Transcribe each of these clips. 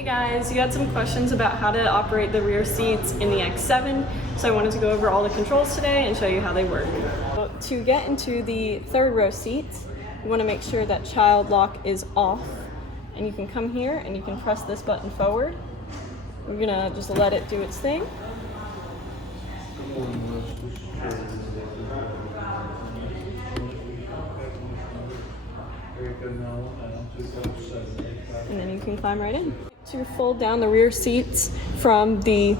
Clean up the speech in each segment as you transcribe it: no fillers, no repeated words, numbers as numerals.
Hey guys, you had some questions about how to operate the rear seats in the X7, so I wanted to go over all the controls today and show you how they work. So to get into the third row seats, you want to make sure that child lock is off, and you can come here and you can press this button forward. We're gonna just let it do its thing. And then you can climb right in. To fold down the rear seats from the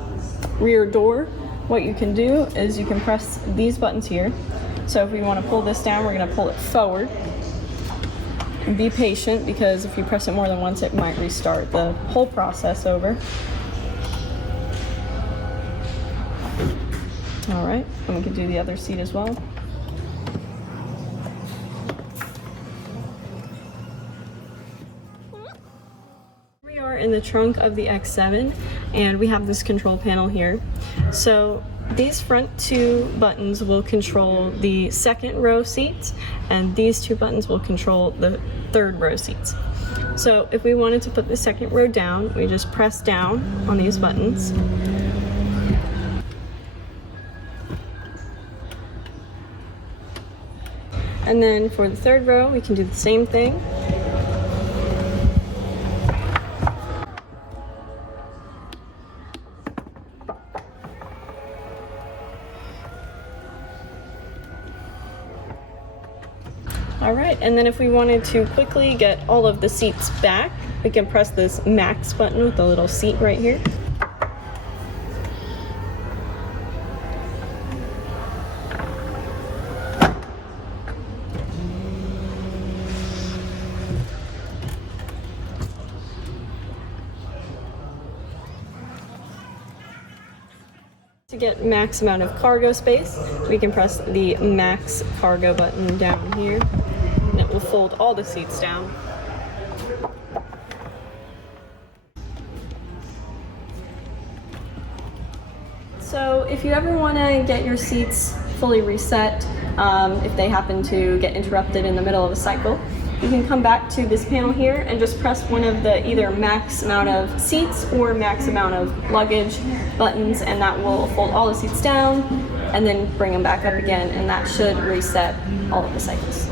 rear door, what you can do is you can press these buttons here. So if we want to pull this down, we're going to pull it forward. And be patient, because if you press it more than once, it might restart the whole process over. All right, and we can do the other seat as well. We are in the trunk of the X7, and we have this control panel here. So these front two buttons will control the second row seats, and these two buttons will control the third row seats. So if we wanted to put the second row down, we just press down on these buttons. And then for the third row, we can do the same thing. All right, and then if we wanted to quickly get all of the seats back, we can press this max button with the little seat right here. To get max amount of cargo space, we can press the max cargo button down here, and it will fold all the seats down. So if you ever want to get your seats fully reset, if they happen to get interrupted in the middle of a cycle, you can come back to this panel here and just press one of the either max amount of seats or max amount of luggage buttons, and that will fold all the seats down and then bring them back up again, and that should reset all of the cycles.